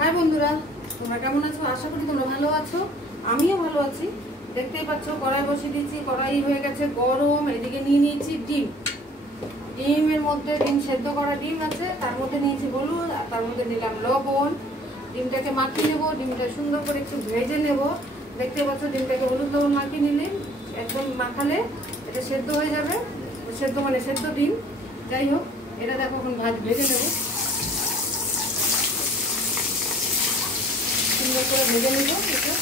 High বন্ধুরা, তোমরা কেমন আছো? আশা করি তোমরা ভালো আছো। আমিও ভালো আছি। দেখতেই পাচ্ছ কড়াই বসিয়ে দিয়েছি, কড়াই হয়ে গেছে গরম। এদিকে নিয়ে নিয়েছি ডিম। ডিমের মধ্যে ডিম সেদ্ধ করা ডিম আছে, তার মধ্যে নিয়েছি হলুদ আর তার মধ্যে নিলাম লবণ। ডিমটাকে মাখিয়ে নেবো, ডিমটা সুন্দর করে একটু ভেজে নেব। দেখতে পাচ্ছ ডিমটাকে হলুদ লবণ মাখিয়ে নিলে একদম মাখালে এটা সেদ্ধ হয়ে যাবে। সেদ্ধ মানে সেদ্ধ ডিম। যাই হোক, এটা দেখো এখন ভেজে নেবো, সুন্দর করে ভেজে নেব। এটা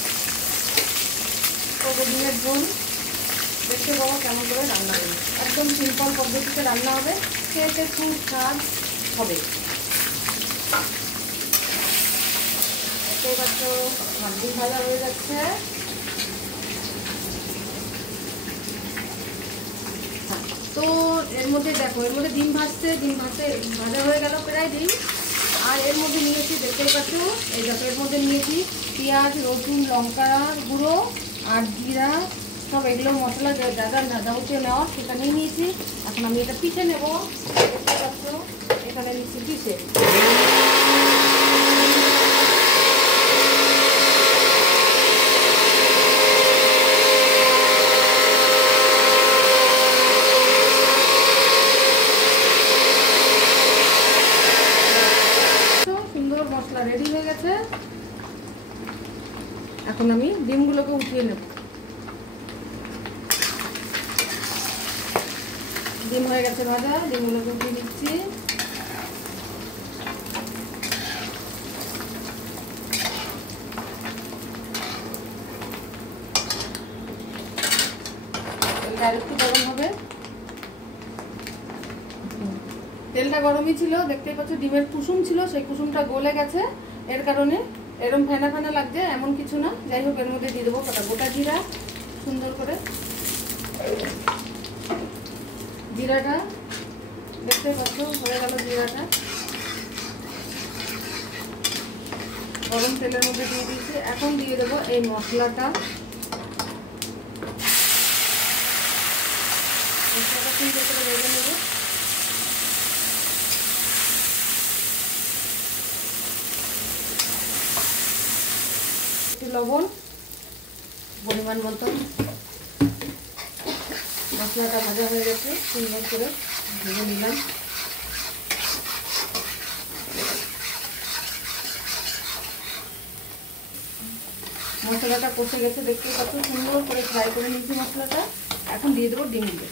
কত ডিমের ঝোল দেখতে পাবো কেমন করে রান্না করবো। একদম সিম্পল পদ্ধতিতে রান্না হবে, খেতে খুব স্বাদ হবে। দেখতেই পাচ্ছ ডিম ভাজা হয়ে যাচ্ছে। তো এর মধ্যে দেখো, এর মধ্যে ডিম ভাজতে ভাজা হয়ে গেল প্রায় ডিম। আর এর মধ্যে নিয়েছি, দেখতেই পাচ্ছ এই দেখো, এর মধ্যে নিয়েছি পেঁয়াজ, রসুন, লঙ্কা গুঁড়ো আর জিরা, সব এগুলো মশলা যা যা যাবতীয় নেওয়া সেটা নিয়ে নিয়েছি। এখন আমি এটা পিষে নেব। দেখতে পাচ্ছ এখানে নিচ্ছি পিষে। সুন্দর মশলা রেডি হয়ে গেছে। এখন আমি ডিমগুলোকে উঠিয়ে নেব। ডিম হয়ে গেছে ভাজা, ডিমগুলোকে উঠিয়ে নিচ্ছি। আরেকটু গরম হবে। তেলটা গরমই ছিল, দেখতেই পাচ্ছ ডিমের কুসুম ছিল, সেই কুসুমটা গলে গেছে। এর কারণে এরকম ফেনা ফেনা লাগছে, এমন কিছু না। যাই হোক, এর মধ্যে দিয়ে দেবো কটা গোটা জিরা। সুন্দর করে জিরাটা দেখতে পাচ্ছ হয়ে গেল। জিরাটা গরম তেলের মধ্যে দিয়ে দিয়েছি। এখন দিয়ে দেবো এই মশলাটা। মশলাটা সুন্দর করে ভেজে নেবো। লবণ পরিমাণ মতো। মশলাটা ভাজা হয়ে গেছে, সুন্দর করে ভেজে নিলাম। মশলাটা কষে গেছে, দেখতে পাচ্ছ সুন্দর করে ফ্রাই করে নিয়েছি মশলাটা। এখন দিয়ে দেবো ডিমগুলো।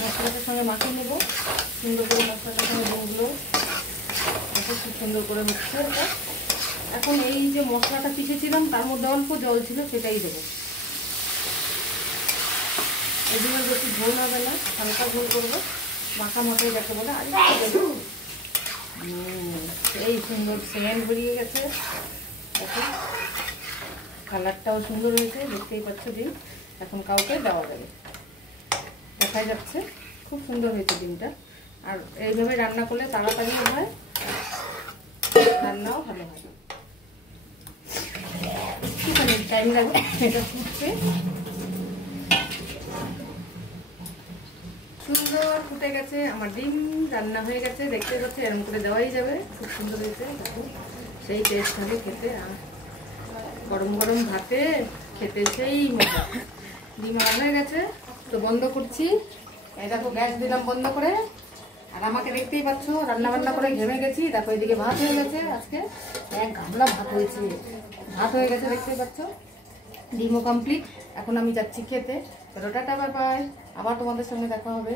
মশলাটার সঙ্গে মাখিয়ে নেব সুন্দর করে। মশলাটার সঙ্গে ডিমগুলো খুব সুন্দর করে হচ্ছে এটা। এখন এই যে মশলাটা পিষেছিলাম তার মধ্যে অল্প জল ছিল, সেটাই দেবো। এই জন্য বেশি ঝোল হবে না, হালকা ঝোল করবো, মাখা মাখাই যাকে বলে। আর এই সুন্দর সেন্ট বেরিয়ে গেছে, দেখো কালারটাও সুন্দর হয়েছে। দেখতেই পাচ্ছ ডিম এখন কাউকে দেওয়া যাবে, দেখা যাচ্ছে খুব সুন্দর হয়েছে ডিমটা। আর এইভাবে রান্না করলে তাড়াতাড়িও হয়, রান্নাও ভালো হয়। টাইম লাগবে এটা ফুটতে। সুন্দর ফুটে গেছে আমার ডিম, রান্না হয়ে গেছে। দেখতে পাচ্ছি এরকম করে দেওয়াই যাবে, খুব সুন্দর হয়েছে। সেই টেস্ট হবে খেতে, গরম গরম ভাতে খেতে সেই মজা। ডিম রান্না হয়ে গেছে, তো বন্ধ করছি। এই দেখো গ্যাস দিলাম বন্ধ করে। আর আমাকে দেখতেই পাচ্ছ রান্না বান্না করে ঘেমে গেছি। দেখো এদিকে ভাত হয়ে গেছে, আজকে এক গামলা ভাত হয়েছে। ভাত হয়ে গেছে দেখতেই পাচ্ছ, ডিমও কমপ্লিট। এখন আমি যাচ্ছি খেতে। Tata, bye bye. আবার তোমাদের সঙ্গে দেখা হবে।